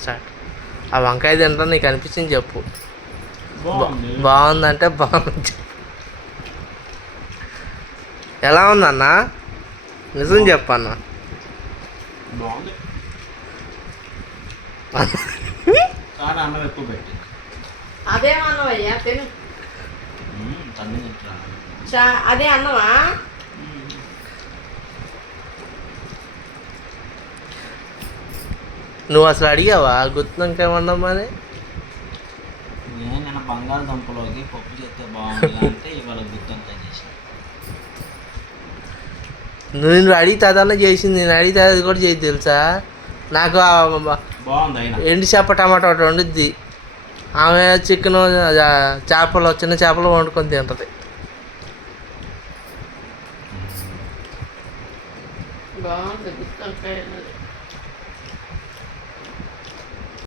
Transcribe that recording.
Start. ఆ వంకాయ తింటా నీకు అనిపించింది చెప్పు. బాగుందంటే బాగుంది. ఎలా ఉందన్న? నిజం చెప్పన్న. అదే అన్నమయ్యా తిను. అదే అన్నమా? నువ్వు అసలు అడిగావా గుత్తివంకాయ వండమని? నేను బంగాళదుంపలోకి పప్పు చేస్తే బాగుంది అంటే ఇవాళ గుత్తివంకాయ చేసాను. నువ్వు అడిగితే అదన్నా చేసింది, నేను అడిగితే అది కూడా చేసి తెలుసా నాకు. బాగుంది ఎండు చేప టమాటా ఒకటి వండుద్ది ఆమె. చికెన్ చేపలు చిన్న చేపలు వండుకొని తింటుంది. బాగుంది గుత్తివంకాయ.